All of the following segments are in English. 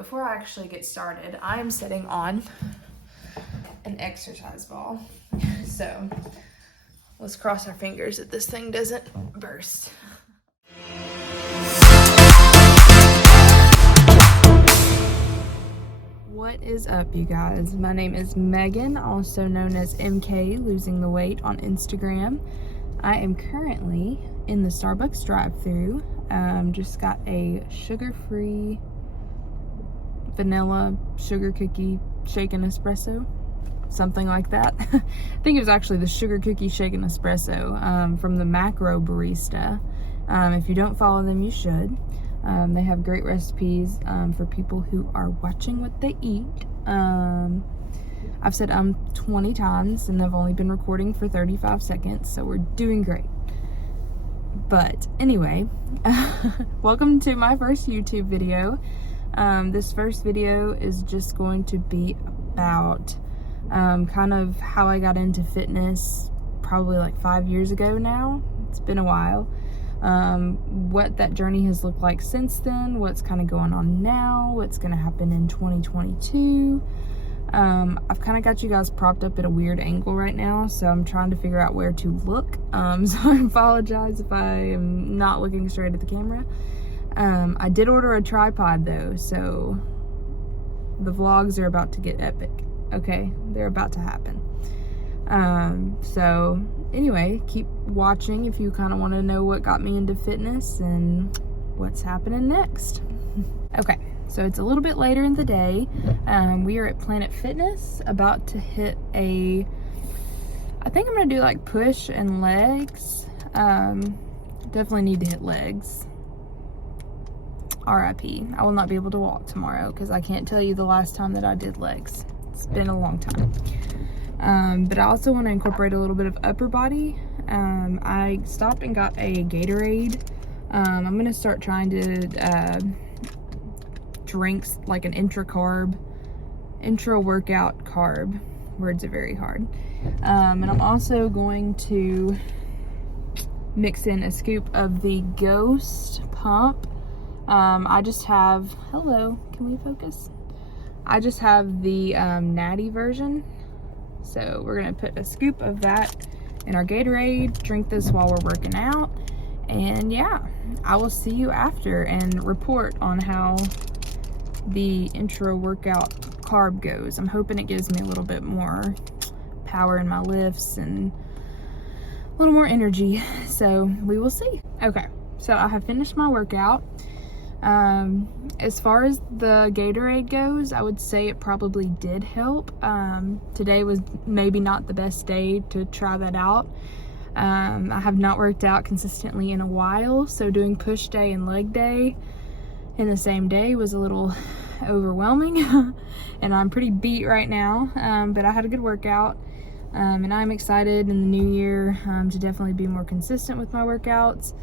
before I actually get started, I am sitting on an exercise ball. So let's cross our fingers that this thing doesn't burst. What is up, you guys? My name is Megan, also known as MK Losing the Weight on Instagram. I am currently in the Starbucks drive-thru. Just got a sugar-free vanilla sugar cookie shaken espresso, something like that. I think it was actually the sugar cookie shaken espresso from the Macro Barista. If you don't follow them, you should. They have great recipes for people who are watching what they eat. I've said 20 times and I've only been recording for 35 seconds, so we're doing great. But anyway, welcome to my first YouTube video. This first video is just going to be about kind of how I got into fitness probably like 5 years ago now. It's been a while. What that journey has looked like since then, what's kind of going on now, what's going to happen in 2022. I've kind of got you guys propped up at a weird angle right now, so I'm trying to figure out where to look. So I apologize if I am not looking straight at the camera. I did order a tripod though, so the vlogs are about to get epic. Okay, they're about to happen. So anyway, keep watching if you kind of want to know what got me into fitness and what's happening next. Okay, so it's a little bit later in the day. We are at Planet Fitness, about to hit I think I'm gonna do like push and legs. Definitely need to hit legs. RIP. I will not be able to walk tomorrow because I can't tell you the last time that I did legs. It's been a long time. But I also want to incorporate a little bit of upper body. I stopped and got a Gatorade. I'm going to start trying to drink like an intra-workout carb. Words are very hard. And I'm also going to mix in a scoop of the Ghost Pump. I just have, hello, can we focus? I just have the natty version. So we're gonna put a scoop of that in our Gatorade, drink this while we're working out, and yeah, I will see you after and report on how the intro workout carb goes. I'm hoping it gives me a little bit more power in my lifts and a little more energy, so we will see. Okay, so I have finished my workout. As far as the Gatorade goes, I would say it probably did help. Today was maybe not the best day to try that out. I have not worked out consistently in a while, so doing push day and leg day in the same day was a little overwhelming. And I'm pretty beat right now, but I had a good workout. And I'm excited in the new year to definitely be more consistent with my workouts.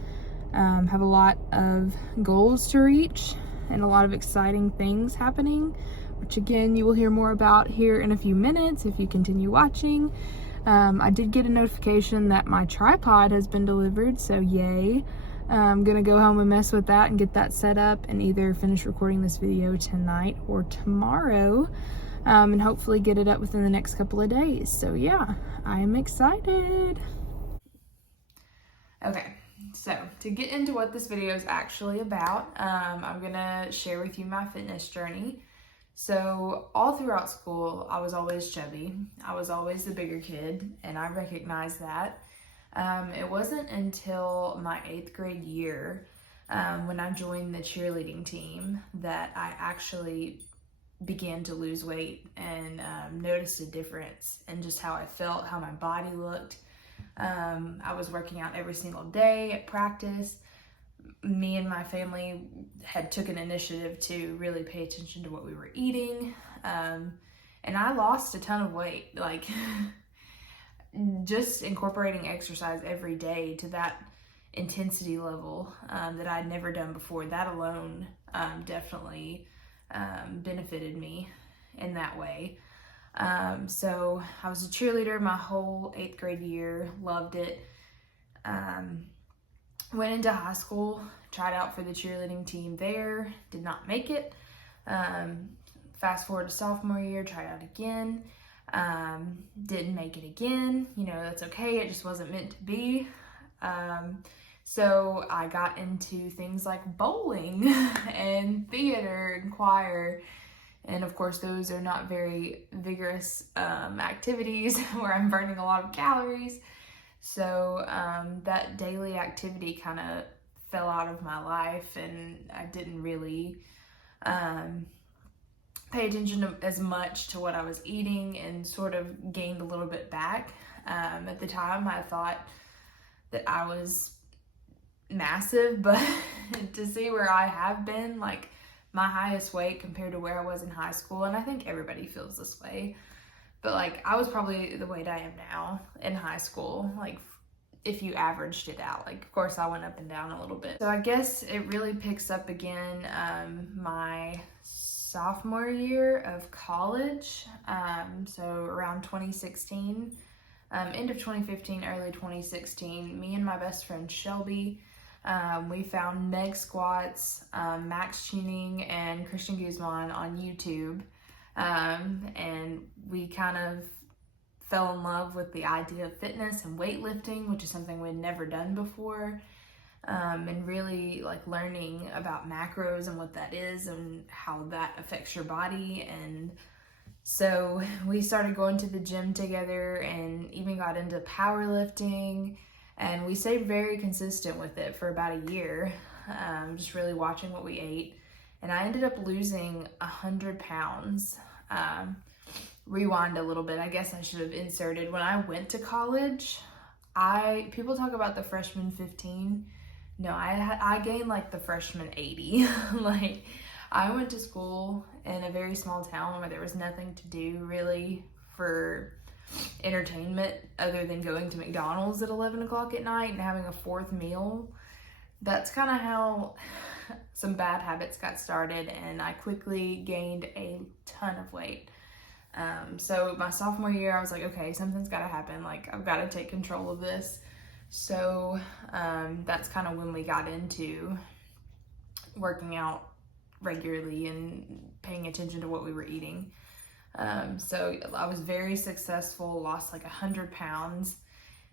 Have a lot of goals to reach and a lot of exciting things happening, which again you will hear more about here in a few minutes if you continue watching. I did get a notification that my tripod has been delivered, so yay. I'm gonna go home and mess with that and get that set up and either finish recording this video tonight or tomorrow, and hopefully get it up within the next couple of days. So yeah, I am excited. Okay. So, to get into what this video is actually about, I'm gonna share with you my fitness journey. So, all throughout school, I was always chubby. I was always the bigger kid, and I recognized that. It wasn't until my 8th grade year, when I joined the cheerleading team, that I actually began to lose weight and noticed a difference in just how I felt, how my body looked. I was working out every single day at practice. Me and my family had took an initiative to really pay attention to what we were eating. And I lost a ton of weight, like just incorporating exercise every day to that intensity level that I'd never done before. That alone definitely benefited me in that way. So I was a cheerleader my whole 8th grade year, loved it. Went into high school, tried out for the cheerleading team there, did not make it. Fast forward to sophomore year, tried out again. Didn't make it again. You know, that's okay. It just wasn't meant to be. So I got into things like bowling and theater and choir. And of course, those are not very vigorous activities where I'm burning a lot of calories. So that daily activity kind of fell out of my life, and I didn't really pay attention as much to what I was eating, and sort of gained a little bit back. At the time, I thought that I was massive, but to see where I have been, like my highest weight compared to where I was in high school, and I think everybody feels this way, but like I was probably the weight I am now in high school, like if you averaged it out. Like, of course, I went up and down a little bit. So I guess it really picks up again my sophomore year of college, so around 2016, end of 2015, early 2016, me and my best friend Shelby, we found Meg Squats, Max Tuning, and Christian Guzman on YouTube, and we kind of fell in love with the idea of fitness and weightlifting, which is something we'd never done before, and really like learning about macros and what that is and how that affects your body. And so we started going to the gym together and even got into powerlifting, and we stayed very consistent with it for about a year, just really watching what we ate. And I ended up losing 100 pounds. Rewind a little bit, I guess I should have inserted, when I went to college, people talk about the freshman 15. No, I gained like the freshman 80. Like, I went to school in a very small town where there was nothing to do really for entertainment other than going to McDonald's at 11 o'clock at night and having a fourth meal. That's kind of how some bad habits got started, and I quickly gained a ton of weight. So my sophomore year, I was like, okay, something's got to happen. Like, I've got to take control of this. So that's kind of when we got into working out regularly and paying attention to what we were eating. So I was very successful, lost like 100 pounds.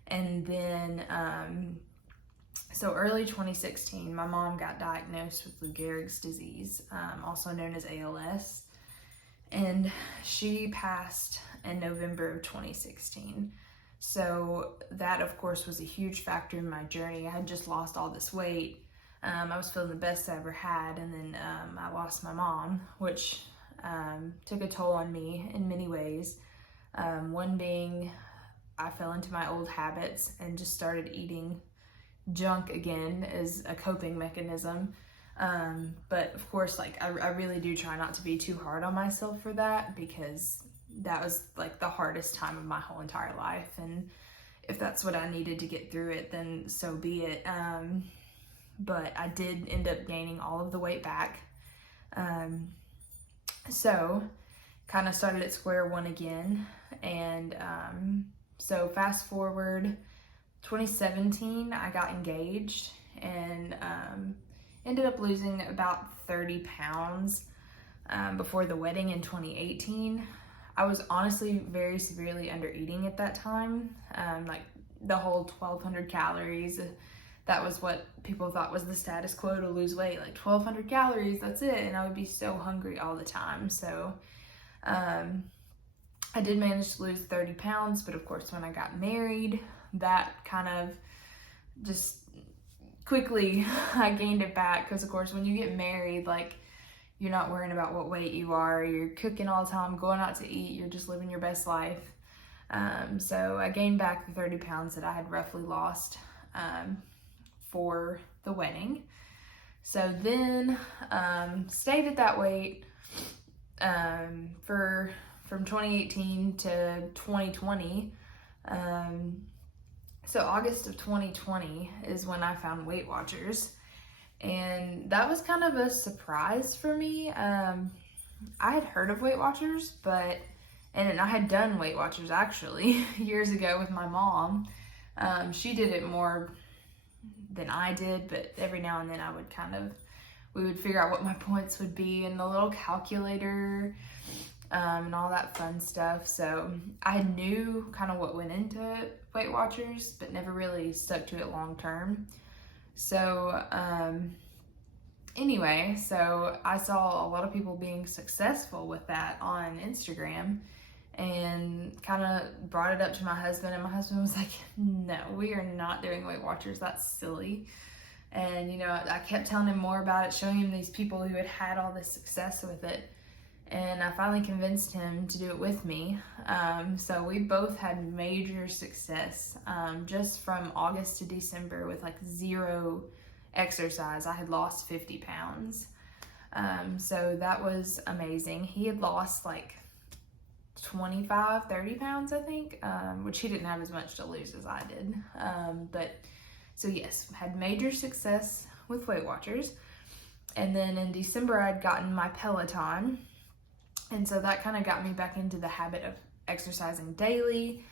And then, so early 2016, my mom got diagnosed with Lou Gehrig's disease, also known as ALS. And she passed in November of 2016. So that, of course, was a huge factor in my journey. I had just lost all this weight. I was feeling the best I ever had. And then I lost my mom, which took a toll on me in many ways. One being I fell into my old habits and just started eating junk again as a coping mechanism. But of course, like I really do try not to be too hard on myself for that, because that was like the hardest time of my whole entire life. And if that's what I needed to get through it, then so be it. But I did end up gaining all of the weight back. So kind of started at square one again. And so fast forward 2017, I got engaged and ended up losing about 30 pounds before the wedding in 2018. I was honestly very severely under eating at that time. Like the whole 1,200 calories, that was what people thought was the status quo to lose weight, like 1,200 calories, that's it. And I would be so hungry all the time. So I did manage to lose 30 pounds, but of course when I got married, that kind of just quickly I gained it back, because of course when you get married, like you're not worrying about what weight you are, you're cooking all the time, going out to eat, you're just living your best life. So I gained back the 30 pounds that I had roughly lost for the wedding. So then stayed at that weight from 2018 to 2020. So August of 2020 is when I found Weight Watchers, and that was kind of a surprise for me. I had heard of Weight Watchers, and I had done Weight Watchers actually years ago with my mom. She did it more than I did, but every now and then I would kind of we would figure out what my points would be and the little calculator and all that fun stuff. So I knew kind of what went into Weight Watchers, but never really stuck to it long term. So anyway, so I saw a lot of people being successful with that on Instagram and kind of brought it up to my husband, and my husband was like, no, we are not doing Weight Watchers. That's silly. And, you know, I kept telling him more about it, showing him these people who had had all this success with it. And I finally convinced him to do it with me. So we both had major success just from August to December with like 0 exercise. I had lost 50 pounds. So that was amazing. He had lost like 25, 30 pounds, I think, which he didn't have as much to lose as I did. But so yes, had major success with Weight Watchers. And then in December, I'd gotten my Peloton. And so that kind of got me back into the habit of exercising daily.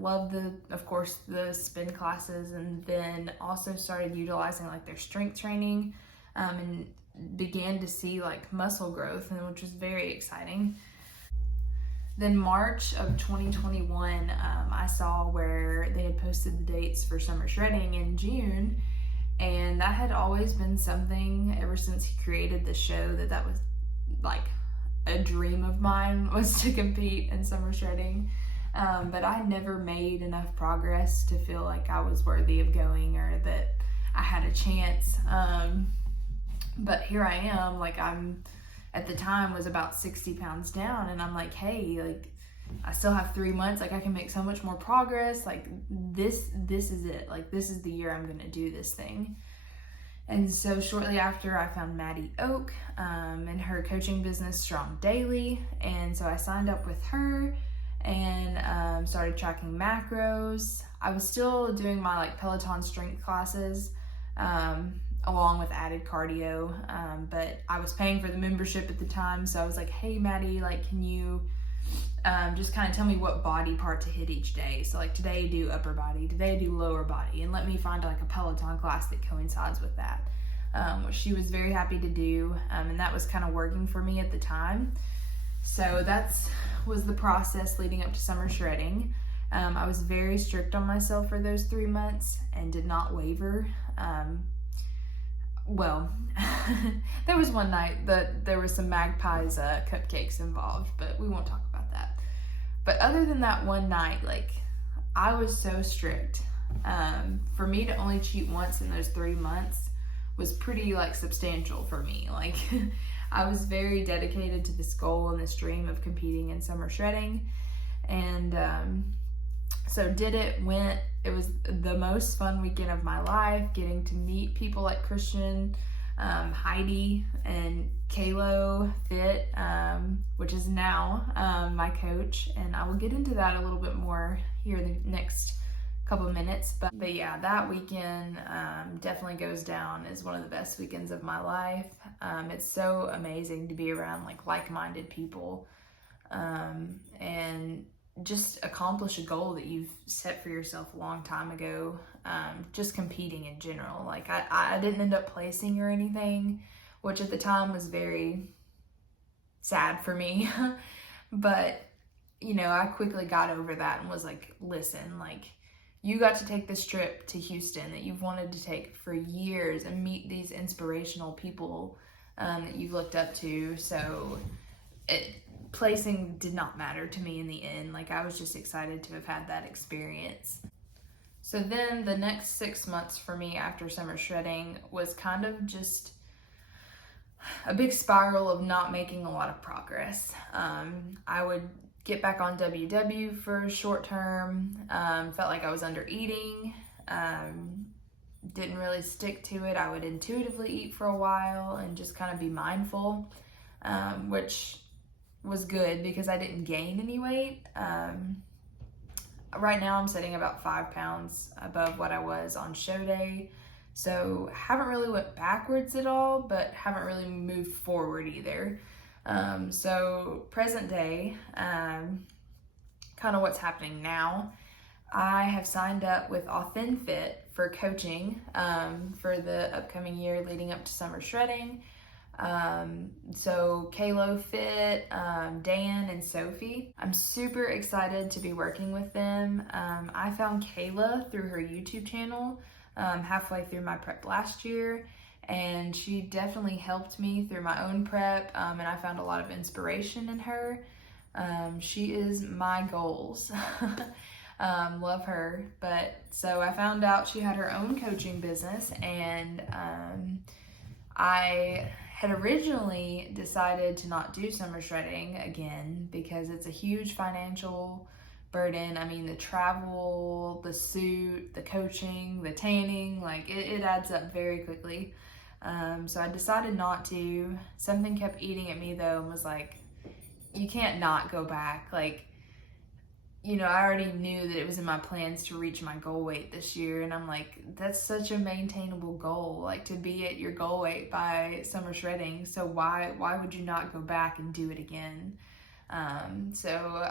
Loved of course, the spin classes, and then also started utilizing like their strength training, and began to see like muscle growth, and which was very exciting. Then March of 2021, I saw where they had posted the dates for summer shredding in June, and that had always been something ever since he created the show that was like a dream of mine, was to compete in summer shredding. But I never made enough progress to feel like I was worthy of going or that I had a chance. But here I am, like I'm at the time was about 60 pounds down, and I'm like, hey, like I still have 3 months, like I can make so much more progress. Like this is it. Like this is the year I'm gonna do this thing. And so shortly after, I found Maddie Oak and her coaching business, Strong Daily. And so I signed up with her and started tracking macros. I was still doing my like Peloton strength classes along with added cardio, but I was paying for the membership at the time. So I was like, hey, Maddie, like, can you just kind of tell me what body part to hit each day? So like today do upper body, today do lower body, and let me find like a Peloton class that coincides with that, which she was very happy to do, and that was kind of working for me at the time. So that was the process leading up to summer shredding. I was very strict on myself for those 3 months and did not waver. Well, there was one night that there was some Magpies cupcakes involved, but we won't talk about that. But other than that one night, like I was so strict. For me to only cheat once in those 3 months was pretty like substantial for me. Like I was very dedicated to this goal and this dream of competing in summer shredding. And so did it, went. It was the most fun weekend of my life, getting to meet people like Christian, Heidi, and Kalo Fit, which is now my coach. And I will get into that a little bit more here in the next couple of minutes. But yeah, that weekend definitely goes down as one of the best weekends of my life. It's so amazing to be around like-minded people and just accomplish a goal that you've set for yourself a long time ago, just competing in general. Like I didn't end up placing or anything, which at the time was very sad for me. But, you know, I quickly got over that and was like, listen, like you got to take this trip to Houston that you've wanted to take for years and meet these inspirational people that you've looked up to. So placing did not matter to me in the end. Like I was just excited to have had that experience. So then the next 6 months for me after summer shredding was kind of just a big spiral of not making a lot of progress. I would get back on WW for a short term, felt like I was under eating, didn't really stick to it. I would intuitively eat for a while and just kind of be mindful, which was good because I didn't gain any weight. Right now I'm sitting about 5 pounds above what I was on show day. So haven't really went backwards at all, but haven't really moved forward either. So present day, kind of what's happening now, I have signed up with AuthenFit for coaching for the upcoming year leading up to summer shredding. So Kalo Fit, Dan and Sophie. I'm super excited to be working with them. I found Kayla through her YouTube channel halfway through my prep last year, and she definitely helped me through my own prep, and I found a lot of inspiration in her. She is my goals. Love her. But so I found out she had her own coaching business, and I had originally decided to not do summer shredding again because it's a huge financial burden. I mean, the travel, the suit, the coaching, the tanning, like it adds up very quickly. So I decided not to. Something kept eating at me though and was like, you can't not go back. Like, you know, I already knew that it was in my plans to reach my goal weight this year, and I'm like, that's such a maintainable goal, like to be at your goal weight by summer shredding. So why would you not go back and do it again? So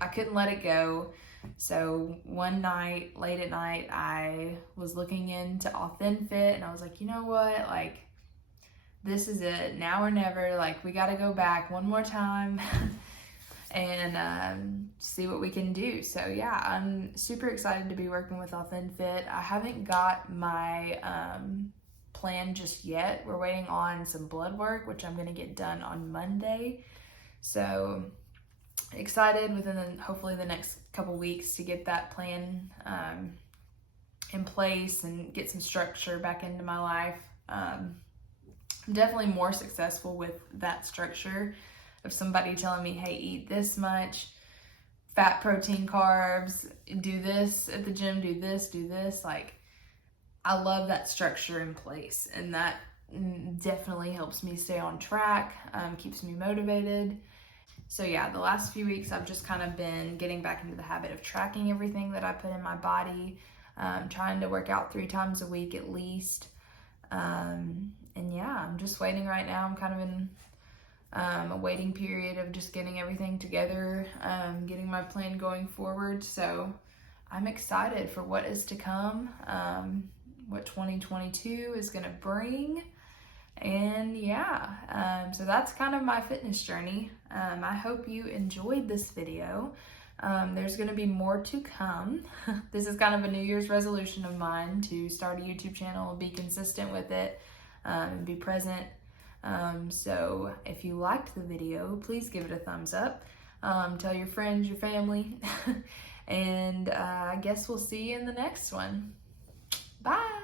I couldn't let it go. So one night, late at night, I was looking into AuthenFit, and I was like, you know what, like, this is it, now or never. Like, we got to go back one more time and see what we can do. So yeah, I'm super excited to be working with AuthenFit. I haven't got my plan just yet. We're waiting on some blood work, which I'm going to get done on Monday. So excited within hopefully the next couple weeks to get that plan in place and get some structure back into my life. I'm definitely more successful with that structure of somebody telling me, hey, eat this much fat, protein, carbs, do this at the gym, do this. Like, I love that structure in place, and that definitely helps me stay on track, keeps me motivated. So yeah, the last few weeks I've just kind of been getting back into the habit of tracking everything that I put in my body, trying to work out 3 times a week at least. And yeah, I'm just waiting right now. I'm kind of in a waiting period of just getting everything together, getting my plan going forward. So I'm excited for what is to come, what 2022 is going to bring. And yeah, so that's kind of my fitness journey. I hope you enjoyed this video. There's going to be more to come. This is kind of a New Year's resolution of mine, to start a YouTube channel, be consistent with it, and be present. So if you liked the video, please give it a thumbs up. Tell your friends, your family, and I guess we'll see you in the next one. Bye.